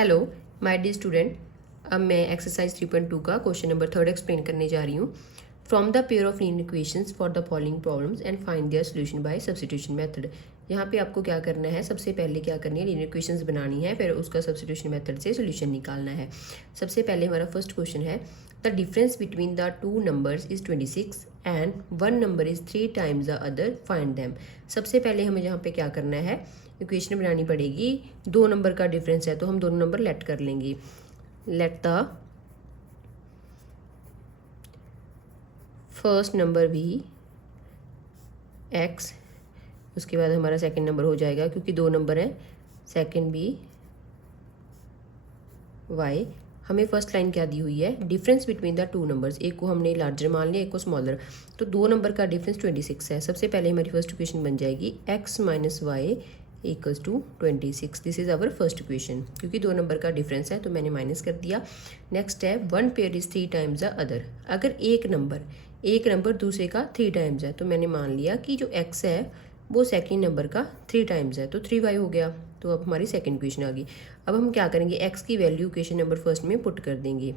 Hello my dear student. अब मैं exercise 3.2 का क्वेश्चन नंबर 3 एक्सप्लेन करने जा रही हूँ। From the pair of linear equations for the following problems and find their solution bye substitution method. यहाँ पे आपको क्या करना है, सबसे पहले क्या करनी है, लीनियर इक्वेशंस बनानी है, फिर उसका सब्स्टिट्यूशन मेथड से सॉल्यूशन निकालना है। सबसे पहले हमारा फर्स्ट क्वेश्चन है, the difference between the two numbers is 26 and one number is 3 times the other, find them. सबसे पहले हमें यहाँ पे क्या करना है, इक्वेशन बनानी पड़ेगी। दो नंबर का डिफरेंस है तो हम दोनों नंबर लेट कर लेंगे। लेट द फर्स्ट नंबर भी एक्स, उसके बाद हमारा सेकंड नंबर हो जाएगा, क्योंकि दो नंबर हैं, सेकंड भी वाई। हमें फर्स्ट लाइन क्या दी हुई है, difference between the two numbers, एक को हमने लार्जर मान लिया, एक को स्मॉलर, तो दो नंबर का डिफरेंस 26 है। सबसे पहले हमारी फर्स्ट इक्वेशन बन जाएगी x minus y equals to 26। This is our first equation, क्योंकि दो नंबर का डिफरेंस है तो मैंने माइनस कर दिया। नेक्स्ट है, one pair is 3 times the other. अगर एक नंबर दूसरे का 3 टाइम्स है तो मैंने मान लिया कि जो x है वो सेकेंड नंबर का 3 टाइम्स है, तो 3y हो गया। तो अब हमारी सेकेंड इक्वेशन आ गई। अब हम क्या करेंगे, x की वैल्यू इक्वेशन नंबर फर्स्ट में पुट कर देंगे।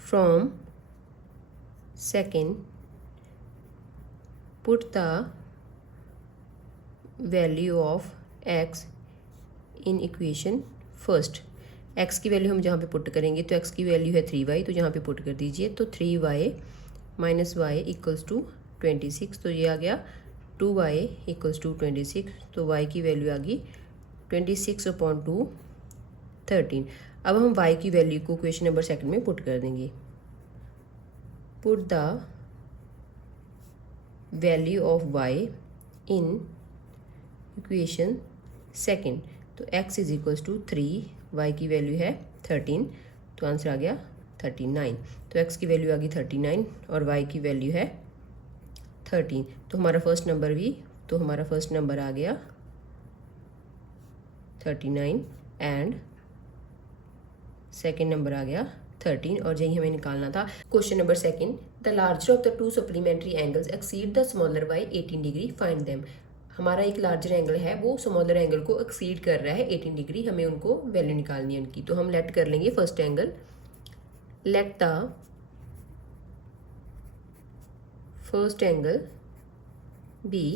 From second put the value of x in equation first. x की वैल्यू हम जहाँ पे पुट करेंगे, तो x की वैल्यू है 3y, तो जहाँ पे पुट कर दीजिए, तो 3y minus y equals to 26, तो ये आ गया 2y इक्वल्स टू 26, तो y की वैल्यू आ गई 26/2 13। अब हम y की वैल्यू को क्वेश्चन नंबर सेकंड में पुट कर देंगे। Put the value of y in equation second, तो x is equals to 3, y की वैल्यू है 13, तो आंसर आ गया 39। तो x की वैल्यू आ गई 39 और y की वैल्यू है 13, तो हमारा फर्स्ट नंबर आ गया 39 एंड सेकेंड नंबर आ गया 13, और यही हमें निकालना था। Question number second, the larger of the two supplementary angles exceed the smaller by 18 degree, find them. हमारा एक लार्जर एंगल है, वो स्मॉलर एंगल को एक्सीड कर रहा है 18 डिग्री, हमें उनको वैल्यू निकालनी है उनकी। तो हम लेट कर लेंगे first angle, let the first angle be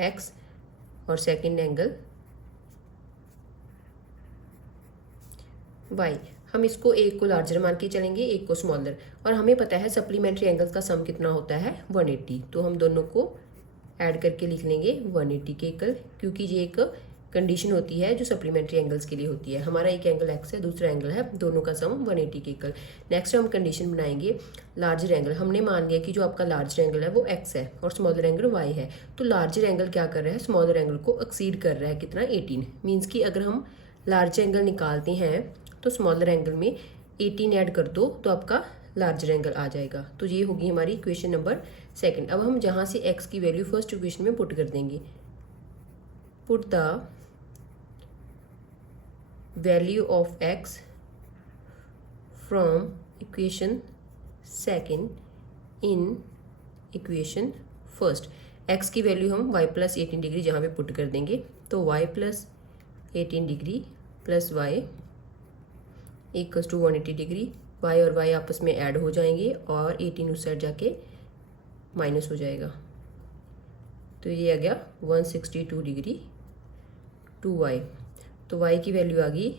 x और सेकेंड एंगल वाई। हम इसको एक को लार्जर मान के चलेंगे, एक को स्मॉलर, और हमें पता है सप्लीमेंट्री एंगल्स का सम कितना होता है 180, तो हम दोनों को ऐड करके लिख लेंगे 180 के इक्वल, क्योंकि ये एक कंडीशन होती है जो सप्लीमेंट्री एंगल्स के लिए होती है। हमारा एक एंगल एक्स है, दूसरा एंगल है, दोनों का सम 180 के इक्वल। नेक्स्ट हम कंडीशन बनाएंगे लार्जर एंगल। हमने मान लिया कि जो आपका लार्जर एंगल है वो एक्स है और स्मॉलर एंगल वाई है, तो लार्जर एंगल क्या कर रहा है, स्मॉलर एंगल को एक्सीड कर रहा है, कितना 18। मीन्स कि अगर हम लार्जर एंगल निकालते हैं तो स्मॉलर एंगल में 18 ऐड कर दो तो आपका लार्जर एंगल आ जाएगा। तो ये होगी हमारी इक्वेशन नंबर सेकंड। अब हम जहाँ से x की वैल्यू फर्स्ट इक्वेशन में पुट कर देंगे। Put the value of x from equation second in equation first. x की वैल्यू हम y प्लस 18 डिग्री जहाँ पे पुट कर देंगे, तो y plus 18 degree plus y equals to 180 degree. y और y आपस में ऐड हो जाएंगे और 18 उस साइड जाके माइनस हो जाएगा, तो ये आ गया 162 डिग्री 2y। तो y की वैल्यू आ गई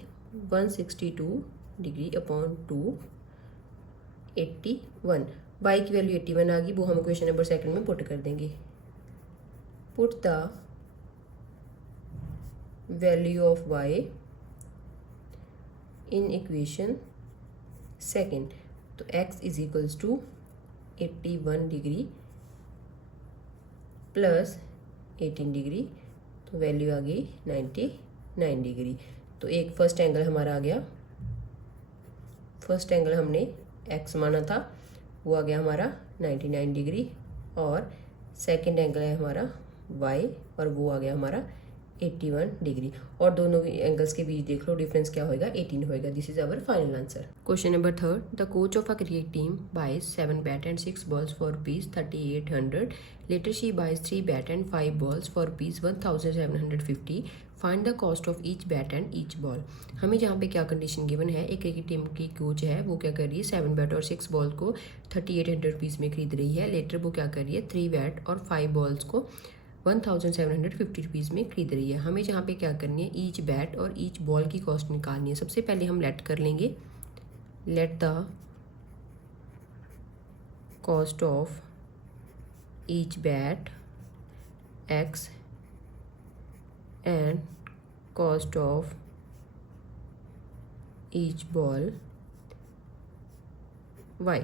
162 डिग्री अपॉन 2 81। y की वैल्यू 81 आ गई, वो हम क्वेश्चन नंबर सेकंड में पुट कर देंगे। Put the value of y in equation second, तो x is equals to 81 degree plus 18 degree, तो वैल्यू आ गई 99 डिग्री। तो एक फर्स्ट एंगल हमारा आ गया, फर्स्ट एंगल हमने x माना था, वो आ गया हमारा 99 डिग्री, और सेकंड एंगल है हमारा y और वो आ गया हमारा 81 डिग्री। और दोनों एंगल्स के बीच देख लो डिफरेंस क्या होगा, 18 होएगा। This is our final answer. Question number 3, the coach of a cricket team buys 7 bat and 6 balls for rupees 3800। Later she buys 3 bat and 5 balls for rupees 1750। Find the cost of each bat and each ball. हमें जहाँ पे क्या condition given है, एक cricket team की coach है, वो क्या कर रही है 7 बैट और 6 बॉल को 3800 रुपीज़ में खरीद रही है। लेटर वो क्या कर रही है 3 बैट और 5 बॉल्स को 1750 रुपीज़ में खरीद रही है। हमें जहाँ पे क्या करनी है, ईच बैट और ईच बॉल की कॉस्ट निकालनी है। सबसे पहले हम लेट कर लेंगे, let the cost of each bat x and cost of each ball y.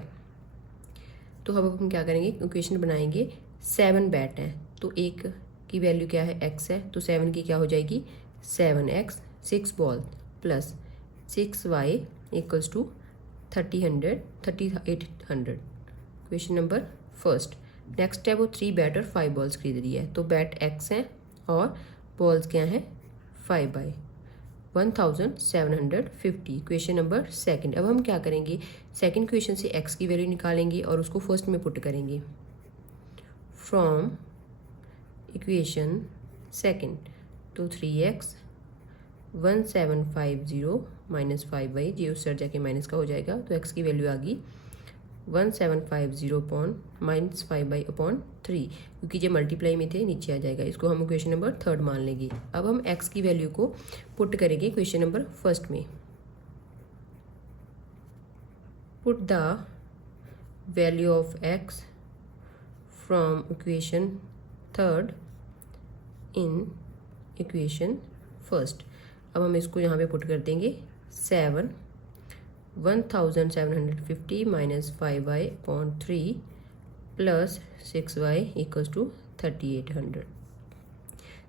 तो अब हम क्या करेंगे, इक्वेशन बनाएंगे। 7 बैट हैं तो एक की वैल्यू क्या है, x है, तो 7 की क्या हो जाएगी 7x। 6 ball plus 6y equals to 3800। Question number first. Next है वो 3 बैट और 5 बॉल्स खरीद रही है, तो बैट x हैं और बॉल्स क्या हैं 5 बाई 1750। Question number second. अब हम क्या करेंगे, सेकंड क्वेश्चन से x की वैल्यू निकालेंगे और उसको फर्स्ट में पुट करेंगे। फ्रॉम इक्वेशन सेकंड, तो 3x 1750 माइनस 5y, जी उस साइड जाके माइनस का हो जाएगा, तो x की वैल्यू आ गई 1750 अपॉन माइनस 5/3, क्योंकि जो मल्टीप्लाई में थे नीचे आ जाएगा। इसको हम क्वेश्चन नंबर थर्ड मान लेंगे। अब हम x की वैल्यू को पुट करेंगे क्वेश्चन नंबर फर्स्ट में। Put the value of x from equation third in equation first. अब हम इसको यहाँ पे पुट कर देंगे 1750 minus 5y upon 3 plus 6y equals to 3800।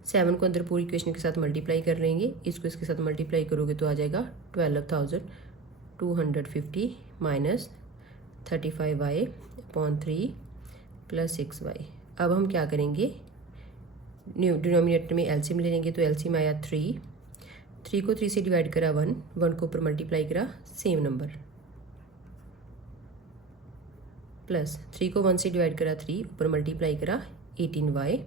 7 को अंदर पूरी इक्वेशन के साथ मल्टीप्लाई कर लेंगे, इसको इसके साथ मल्टीप्लाई करोगे तो आ जाएगा 12250 minus 35y upon 3 plus 6y। अब हम क्या करेंगे, न्यू डिनोमिनेटर में एलसीएम ले लेंगे, तो एलसीएम आया 3 को 3 से डिवाइड करा 1 को ऊपर मल्टीप्लाई करा सेम नंबर, प्लस 3 को 1 से डिवाइड करा 3 ऊपर मल्टीप्लाई करा 18y।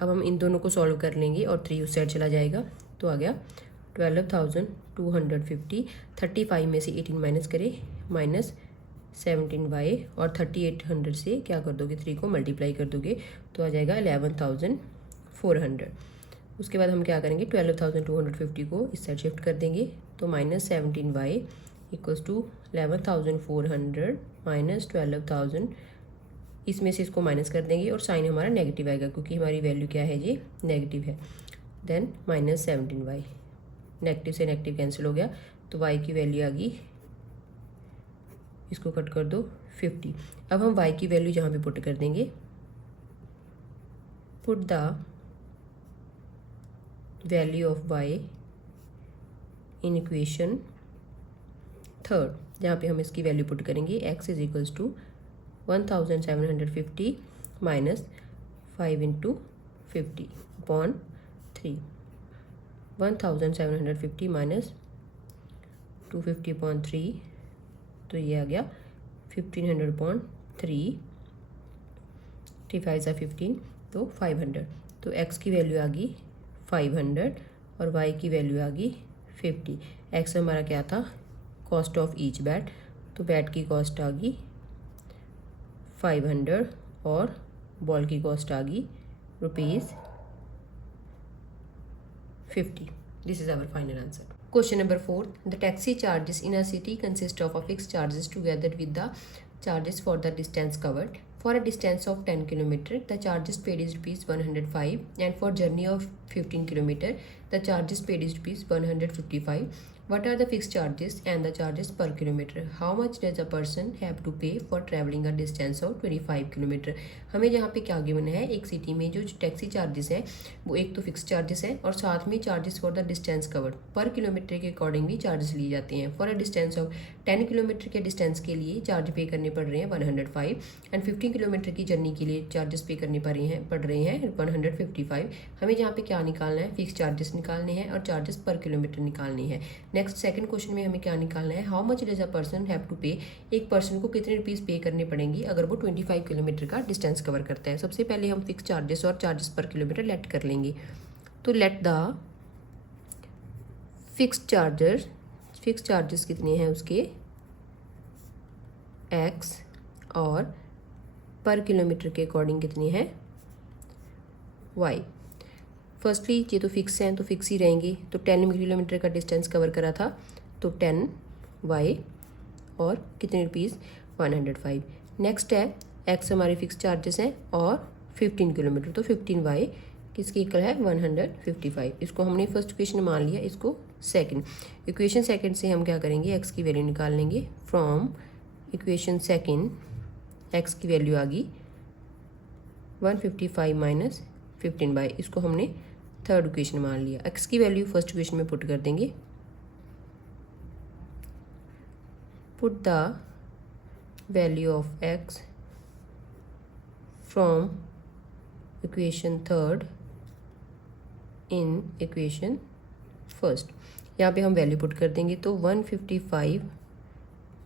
अब हम इन दोनों को सॉल्व कर लेंगे और 3 उस साइड चला जाएगा, तो आ गया 12250। 35 में से 18 माइनस करे माइनस 17y, और 3800 से क्या कर दोगे 3 को मल्टीप्लाई कर दोगे तो आ जाएगा 11400। उसके बाद हम क्या करेंगे 12250 को इस साइड शिफ्ट कर देंगे, तो minus 17y equals to 11400 minus 12000। इसमें से इसको माइनस कर देंगे और साइन हमारा नेगेटिव आएगा, क्योंकि हमारी वैल्यू क्या है, ये नेगेटिव है। देन माइनस 17y, नेगेटिव से नेगेटिव कैंसिल हो गया, तो y की वैल्यू आ गई, इसको कट कर दो 50। अब हम y की वैल्यू जहाँ पे पुट कर देंगे, put the value of y in equation third, जहाँ पे हम इसकी वैल्यू पुट करेंगे x is equals to 1750 minus 5 into 50 upon 3। 1750 minus 250 upon 3, तो ये आ गया 1500 अपॉन 3, 35 15, तो 500। तो x की वैल्यू आ गई 500 और y की वैल्यू आ गई 50। x हमारा क्या था, कॉस्ट ऑफ ईच बैट, तो बैट की कॉस्ट आ गई 500 और बॉल की कॉस्ट आ गई rupees 50। This is our final answer. Question number 4. The taxi charges in a city consist of a fixed charges together with the charges for the distance covered. For a distance of 10 km, the charges paid is rupees 105, and for journey of 15 km, the charges paid is rupees 155. What are the fixed charges and the charges per kilometer? How much does a person have to pay for traveling a distance of 25 kilometre? हमें यहाँ पे क्या given है, एक city में जो taxi charges हैं वो एक तो फिक्स चार्जेस है और साथ में charges for the distance covered पर किलोमीटर के अकॉर्डिंग भी चार्जेस लिए जाते हैं। For a distance of 10 kilometre के डिस्टेंस के लिए चार्ज पे करने पड़ रहे हैं 105 एंड 15 किलोमीटर की जर्नी के लिए चार्जेस पे करने पड़ रहे हैं 155। हमें यहाँ पे क्या निकालना है, फिक्स चार्जेस निकालने हैं और चार्जेस पर किलोमीटर निकालने हैं। नेक्स्ट सेकंड क्वेश्चन में हमें क्या निकालना है, how much does a person have to pay, एक पर्सन को कितने रुपीज़ पे करने पड़ेंगे अगर वो 25 किलोमीटर का डिस्टेंस कवर करता है। सबसे पहले हम फिक्स चार्जेस और चार्जेस पर किलोमीटर लेट कर लेंगे। तो लेट द फिक्स चार्जेस कितने हैं उसके एक्स और पर किलोमीटर के अकॉर्डिंग कितने हैं वाई। फर्स्टली ये तो फिक्स हैं तो फिक्स ही रहेंगे, तो 10 किलोमीटर का डिस्टेंस कवर करा था तो 10 वाई और कितने रुपीज़ 105। नेक्स्ट है एक्स हमारे फिक्स चार्जेस हैं और 15 किलोमीटर तो 15 वाई किसकी इक्वल है 155। इसको हमने फर्स्ट इक्वेशन मान लिया, इसको सेकंड इक्वेशन से हम क्या करेंगे, एक्स की वैल्यू निकाल लेंगे। फ्रॉम इक्वेशन सेकंड एक्स की वैल्यू आ गई 155 माइनस 15 बाई, इसको हमने थर्ड इक्वेशन मान लिया। एक्स की वैल्यू फर्स्ट इक्वेशन में पुट कर देंगे। Put the value of x from equation third in equation first. यहाँ पे हम वैल्यू पुट कर देंगे तो 155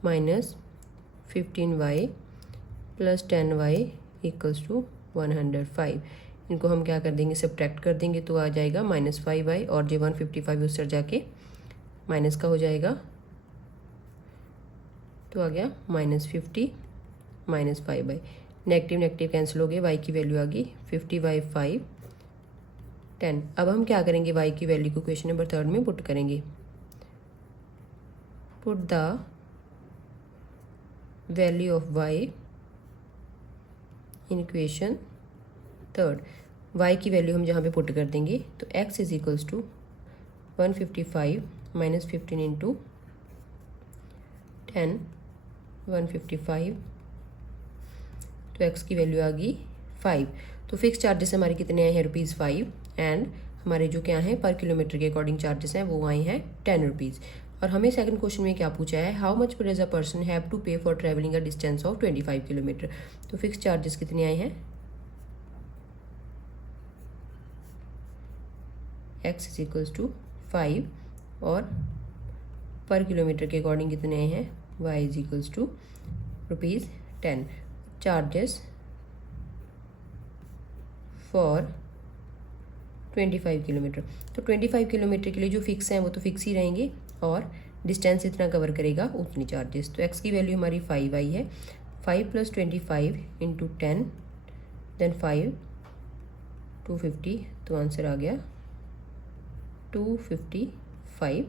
minus 15y plus 10y equals to 105। इनको हम क्या कर देंगे, सब्ट्रैक्ट कर देंगे तो आ जाएगा -5y और जो 155 उस तरह जाके माइनस का हो जाएगा तो आ गया -50 minus 5y। Negative negative cancel हो गए, y की वैल्यू आ गई 50/5 10। अब हम क्या करेंगे, y की वैल्यू को क्वेश्चन नंबर थर्ड में पुट करेंगे। Put the value of y in equation third. y की वैल्यू हम जहाँ पे पुट कर देंगे तो x is equals to 155 minus 15 into 10 155 तो x की वैल्यू आ गई 5। तो फिक्स चार्जेस हमारे कितने आए हैं ₹5 एंड हमारे जो क्या हैं पर किलोमीटर के अकॉर्डिंग चार्जेस हैं वो आए हैं 10 रुपीज़। और हमें सेकंड क्वेश्चन में क्या पूछा है, how much does a person have to pay for travelling a distance of 25 kilometre. तो फिक्स चार्जेस कितने आए हैं, x इज इक्वल्स टू 5 और पर किलोमीटर के अकॉर्डिंग कितने आए हैं, y is equals to ₹10। Charges for 25 kilometre, तो 25 किलोमीटर के लिए जो फिक्स हैं वो तो फिक्स ही रहेंगे और डिस्टेंस इतना कवर करेगा उतनी चार्जेस। तो x की वैल्यू हमारी 5 आई है, 5 + 25 इंटू 10 देन 5 250, तो आंसर आ गया 255।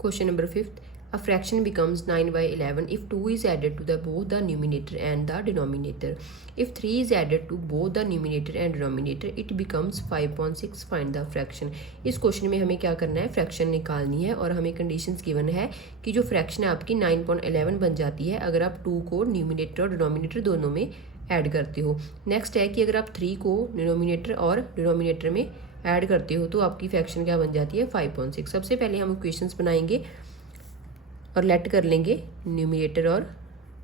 Question number 5, a fraction becomes 9/11 if 2 is added to both the numerator and the denominator. If 3 is added to both the numerator and denominator, it becomes 5.6. Find the fraction. इस question में हमें क्या करना है, fraction निकालनी है और हमें कंडीशंस गिवन है कि जो फ्रैक्शन है आपकी 9.11 बन जाती है अगर आप 2 को न्यूमिनेटर और डिनोमिनेटर दोनों में ऐड करते हो। नेक्स्ट है कि अगर आप 3 को डिनोमिनेटर और डिनोमिनेटर में ऐड करते हो तो आपकी फ्रैक्शन क्या बन जाती है 5.6। सबसे पहले हम इक्वेशंस बनाएंगे और लेट कर लेंगे न्यूमिनेटर और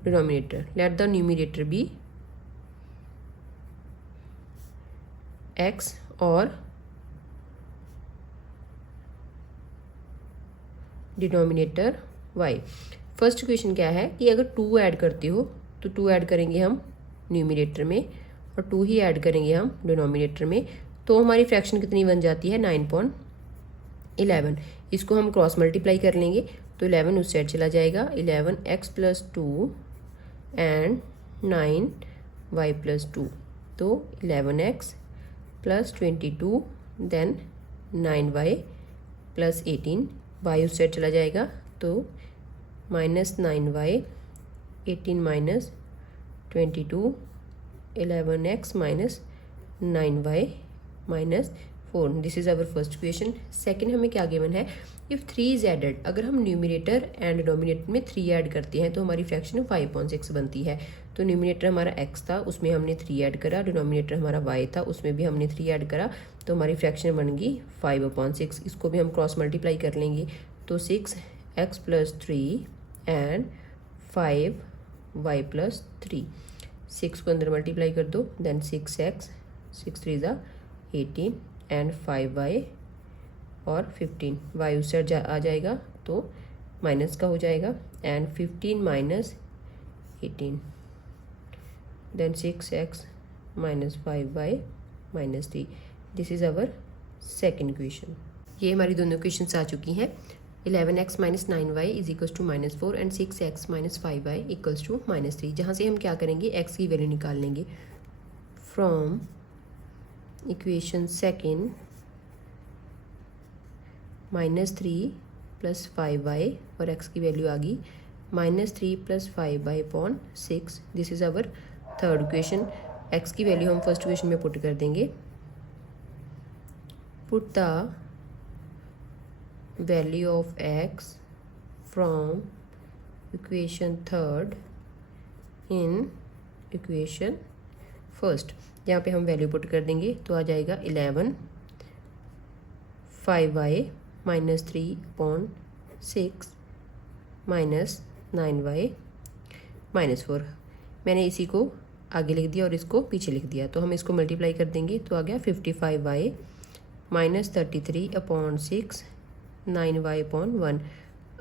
denominator. Let the numerator be x और डिनोमिनेटर y। फर्स्ट इक्वेशन क्या है कि अगर 2 ऐड करते हो तो 2 ऐड करेंगे हम न्यूमिनेटर में और 2 ही ऐड करेंगे हम डिनोमिनेटर में, तो हमारी फ्रैक्शन कितनी बन जाती है 9.11। इसको हम क्रॉस मल्टीप्लाई कर लेंगे तो 11 उस साइड चला जाएगा, 11x + 2 एंड 9y + 2, तो 11x + 22 देन 9y + 18, y उस साइड चला जाएगा तो -9y 18 - 22 11x - 9y 4, this is our first equation. Second हमें क्या गिवन है, इफ़ 3 इज एडेड, अगर हम न्यूमिनेटर एंड डिनोमिनेटर में 3 ऐड करते हैं तो हमारी फ्रैक्शन 5/6 बनती है। तो न्यूमिनेटर हमारा x था, उसमें हमने 3 ऐड करा, डिनोमिनेटर हमारा y था, उसमें भी हमने 3 ऐड करा, तो हमारी फ्रैक्शन बन गई 5/6। इसको भी हम क्रॉस मल्टीप्लाई कर लेंगे, तो 6x + 3 एंड 5y + 3, 6 को अंदर मल्टीप्लाई कर दो, देन 6x, 6 3 ज़ा 18 एंड 5y और 15, y उस साइड आ जाएगा तो माइनस का हो जाएगा, and 15 - 18, then 6x - 5y - 3, this is our second equation. ये हमारी दोनों इक्वेशंस आ चुकी हैं। 11x - 9y = -4 and 6x - 5y = -3। जहाँ से हम क्या करेंगे, x की वैल्यू निकाल लेंगे। फ्रॉम इक्वेशन सेकेंड, -3 + 5y और x की वैल्यू आ गई -3 + 5y/6, this is our third equation. x की वैल्यू हम फर्स्ट इक्वेशन में पुट कर देंगे। Put the value of x from equation third in equation first, जहाँ पे हम वैल्यू पुट कर देंगे तो आ जाएगा 11 5y -3/6 -9y -4। मैंने इसी को आगे लिख दिया और इसको पीछे लिख दिया, तो हम इसको मल्टीप्लाई कर देंगे तो आ गया 55y -33/6 9y/1।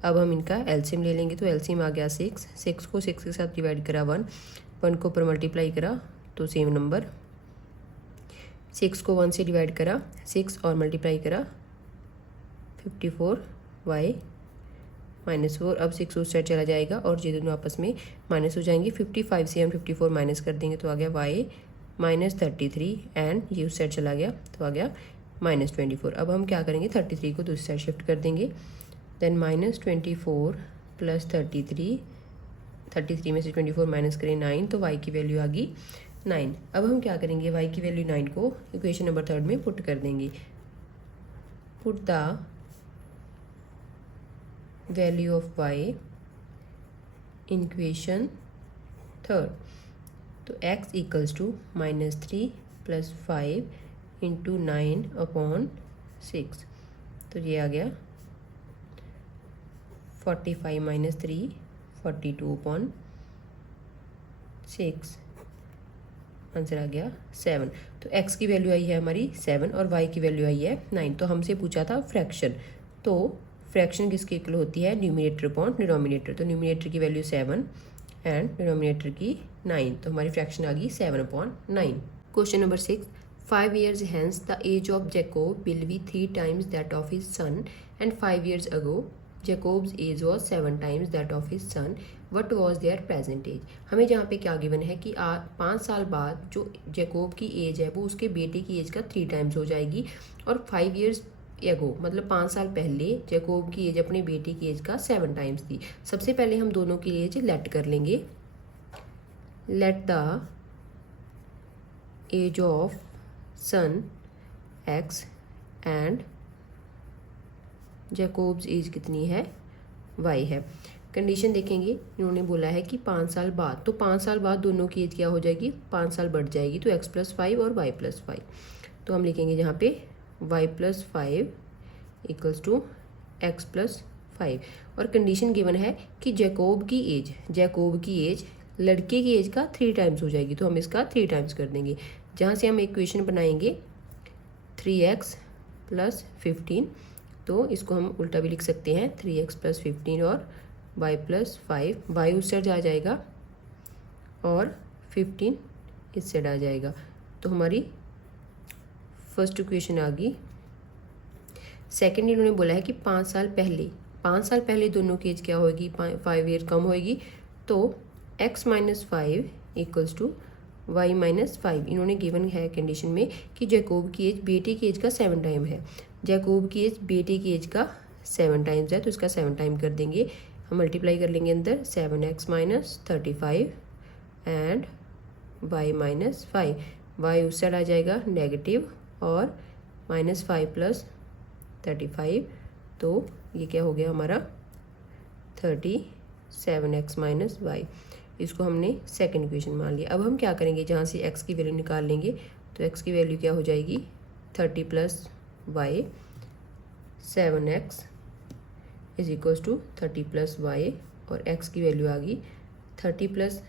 अब हम इनका एलसीएम ले लेंगे, तो एलसीएम आ गया 6, 6 को 6 के साथ डिवाइड करा 1, 1 को ऊपर मल्टीप्लाई करा तो सेम नंबर, 6 को 1 से डिवाइड करा 6 और मल्टीप्लाई करा 54y -4। अब 6 उस साइड चला जाएगा और ये दोनों आपस में माइनस हो जाएंगे। 55 से हम 54 माइनस कर देंगे तो आ गया y -33 एंड ये उस साइड चला गया तो आ गया -24। अब हम क्या करेंगे, 33 को दूसरी साइड शिफ्ट कर देंगे, देन -24 + 33, 33 में से 24 माइनस करें 9, तो y की वैल्यू आ गई 9। अब हम क्या करेंगे, y की वैल्यू 9 को इक्वेशन नंबर थर्ड में पुट कर देंगे। Put the value of y in equation third, तो x = -3 + 5 × 9/6, तो ये आ गया 45 - 3 42/6, आंसर आ गया 7। तो x की वैल्यू आई है हमारी 7 और y की वैल्यू आई है 9। तो हमसे पूछा था फ्रैक्शन, तो फ्रैक्शन किसके इक्वल होती है, न्यूमिनेटर अपॉन डिनोमिनेटर। तो न्यूमिनेटर की वैल्यू 7 एंड डिनोमिनेटर की 9, तो हमारी फ्रैक्शन आ गई 7/9। Question number 6, 5 years hence the age of Jacob will be 3 times that of his son, and 5 years ago Jacob's age was 7 times that of his son. What was their present age? हमें जहाँ पे क्या given है कि 5 साल बाद जो Jacob की एज है वो उसके बेटे की एज का 3 टाइम्स हो जाएगी, और 5 years एगो मतलब 5 साल पहले जैकोब की एज अपने बेटे की एज का 7 टाइम्स थी। सबसे पहले हम दोनों की एज लेट कर लेंगे। Let the age of son x and Jacob's age कितनी है, y है। कंडीशन देखेंगे, इन्होंने बोला है कि 5 साल बाद, तो 5 साल बाद दोनों की एज क्या हो जाएगी, 5 साल बढ़ जाएगी, तो x + 5 और y + 5। तो हम लिखेंगे यहाँ पे y + 5 = x + 5, और कंडीशन गिवन है कि जैकोब की एज लड़के की एज का 3 टाइम्स हो जाएगी, तो हम इसका 3 टाइम्स कर देंगे। जहाँ से हम इक्वेशन बनाएंगे 3x + 15, तो इसको हम उल्टा भी लिख सकते हैं, 3x + 15 और y + 5, y उस साइड आ जाएगा और 15 इस साइड आ जाएगा, तो हमारी फर्स्ट इक्वेशन आ गई। सेकेंड इन्होंने बोला है कि 5 साल पहले दोनों की एज क्या होगी, 5 ईयर कम होएगी, तो x - 5 = y - 5। इन्होंने गिवन है कंडीशन में कि जैकोब की एज बेटे की एज का 7 टाइम है, जैकोब की एज बेटे की एज का 7 टाइम्स है, तो इसका 7 टाइम कर देंगे। हम मल्टीप्लाई कर लेंगे अंदर, 7x - 35 एंड y - 5, y उस साइड आ जाएगा नेगेटिव और -5 + 35, तो ये क्या हो गया हमारा 37x - y। इसको हमने सेकंड इक्वेशन मान लिया। अब हम क्या करेंगे, जहाँ से x की वैल्यू निकाल लेंगे तो x की वैल्यू क्या हो जाएगी 30 + y 7x = 30 + y, और x की वैल्यू आ गई 30 +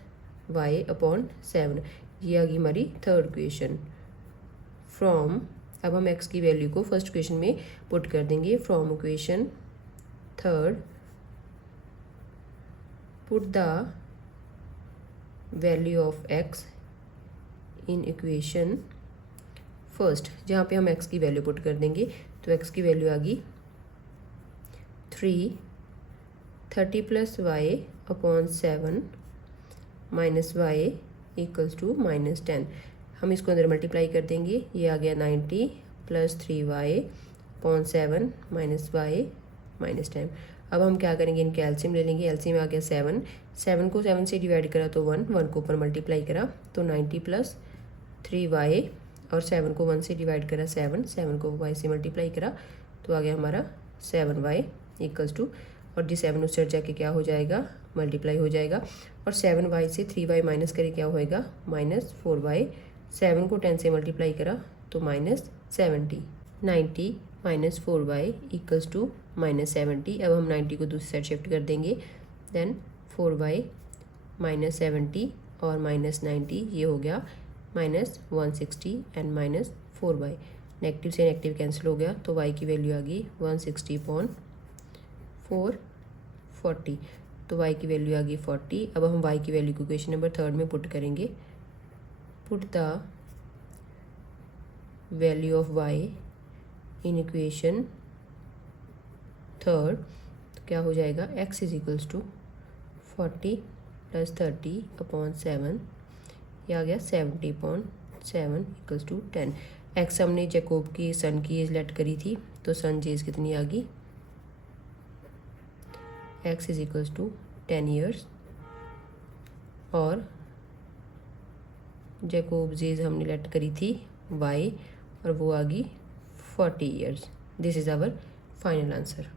y/7। ये आ गई हमारी थर्ड इक्वेशन। फ्रॉम, अब हम x की वैल्यू को फर्स्ट इक्वेशन में पुट कर देंगे। From equation third put the value of x in equation first. जहाँ पे हम x की वैल्यू पुट कर देंगे तो x की वैल्यू आ गई 3 30 + y/7 -y = -10। हम इसको अंदर मल्टीप्लाई कर देंगे, ये आ गया 90 + 3y/7 -y -10। अब हम क्या करेंगे, इनके एलसीएम ले लेंगे। एलसीएम आ गया 7, 7 को 7 से डिवाइड करा तो 1, 1 को ऊपर मल्टीप्लाई करा तो 90 + 3y, और 7 को 1 से डिवाइड करा 7, 7 को y से मल्टीप्लाई करा तो आ गया हमारा 7y = और जी 7 उससे जाके क्या हो जाएगा, मल्टीप्लाई हो जाएगा, और 7y से 3y माइनस करे क्या होएगा -4y। 7 को 10 से मल्टीप्लाई करा तो -70। 90 - 4y = -70। अब हम 90 को दूसरी साइड शिफ्ट कर देंगे, देन 4y -70 और -90, ये हो गया -160 एंड -4y। नेगेटिव से नेगेटिव कैंसिल हो गया तो y की वैल्यू आ गई 160/4 40, तो y की वैल्यू आ गई 40। अब हम y की वैल्यू को इक्वेशन नंबर थर्ड में पुट करेंगे। Put the value of y in equation third, तो क्या हो जाएगा x = 40 + 30/7, ये आ गया 70/7 = 10। x हमने जैकोब की सन की एज लेट करी थी, तो सन जी एज कितनी आ गई, x = 10 ईयर्स, और जैकोब जेज हमने लेट करी थी y, और वो आ गई 40 years. This is our final answer.